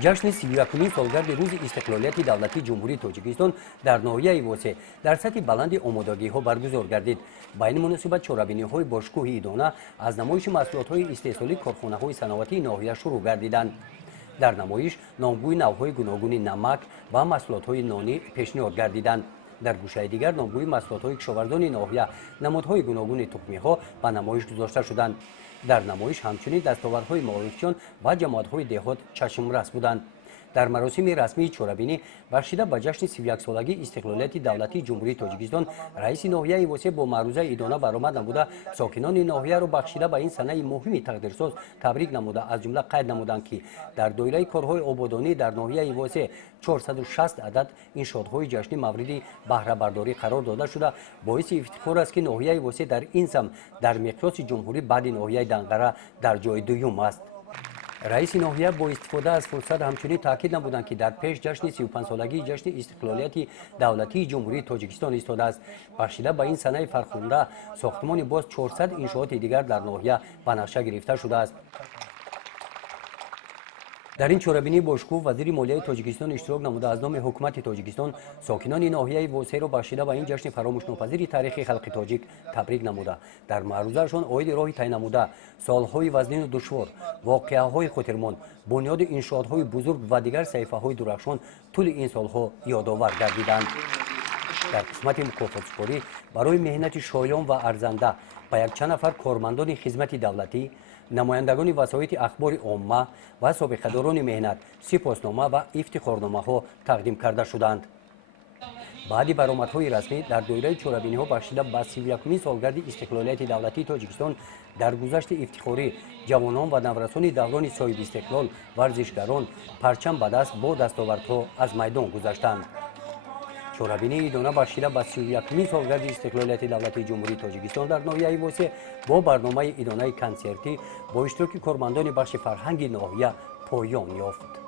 جشن 31 سالگرد روز استقلالیت دولتی جمهوری تاجیکستان در ناحیه واسه در سطح بلند آمادگی‌ها برگزار گردید. با این مناسبت چرابینی‌های باشکوه ایدانه از نمایش محصولات‌های استحصالی کارخانه‌های صنعتی ناحیه شروع گردیدند. در نمایش نامگوی نوع‌های گوناگون نمک و محصولات‌های نانی پیشنهاد گردیدند. در گوشه دیگر نامگوی محصولات‌های کشاورزان ناحیه نمادهای گوناگون تخمی‌ها به نمایش گذاشته شدند. در نمایش همچنین دستاوردهای معارفچیان و جماعت‌های دهات چشم‌رس بودند. در مراسم رسمی چرابینی بخشیده به جشن 31 سالگی استقلالیت دولتی جمهوری تاجیکستان رئیس ناحیه واسه با معروضه ایدانه برآمد نموده ساکنان ناحیه را بخشیده به این صنایع مهم تقدیرساز تبریک نموده از جمله قید نمودند که در دایره کارهای آبادانی در ناحیه واسه 460 عدد انشاءهای جشنی مورد بهره برداری قرار داده شده باعث افتخار است که ناحیه واسه در این سم در مقیاس جمهوری بعد ناحیه دنقره در جای دوم است. رئیس ناحیه با استفاده از فرصت همچنین تاکید نمودند که در پیش جشن 35 سالگی جشن استقلالیت دولتی جمهوری تاجیکستان ایستاده است. بخشیده به این صنایع فرخنده ساختمان باز 400 انشاءات دیگر در ناحیه به نقشه گرفته شده است. در این چرابینی باشکوه وزیر مالیه تاجیکستان اشتراک نموده از نام حکومت تاجیکستان ساکنان ناحیه واسه را بخشیده به این جشن فراموش ناپذیر تاریخی خلق تاجیک تبریک نموده در معروضهشان عاید راهی تعیین نموده سالهای وزنین و دشوار واقعه‌های خطرمان بنیاد انشاءات‌های بزرگ و دیگر صحیفه‌های درخشان طول این سالها یادآور گردیدند. در قسمت مکافات‌سپاری برای مهنت شایان و ارزنده به یک چند نفر کارمندان خدمت دولتی نمایندگان وسایط اخبار عامه و سابقه‌داران مهنت سپاسنامه و افتخارنامه‌ها تقدیم کرده شدند. بعد برآمدهای رسمی در دایره چرابینی‌ها بخشیده به 31 سالگرد استقلالیت دولتی تاجیکستان در گذشت افتخاری جوانان و نورسان دوران صاحب استقلال ورزشگران پرچم به دست با دستاوردها از میدان گذشتند. چرابینی ایدانه بخشیده به 31 سالگرد استقلالیت دولتی جمهوری تاجیکستان در ناحیه واسه با برنامه ایدانه کنسرتی با اشتراک کارمندان بخش فرهنگ ناحیه پایان یافت.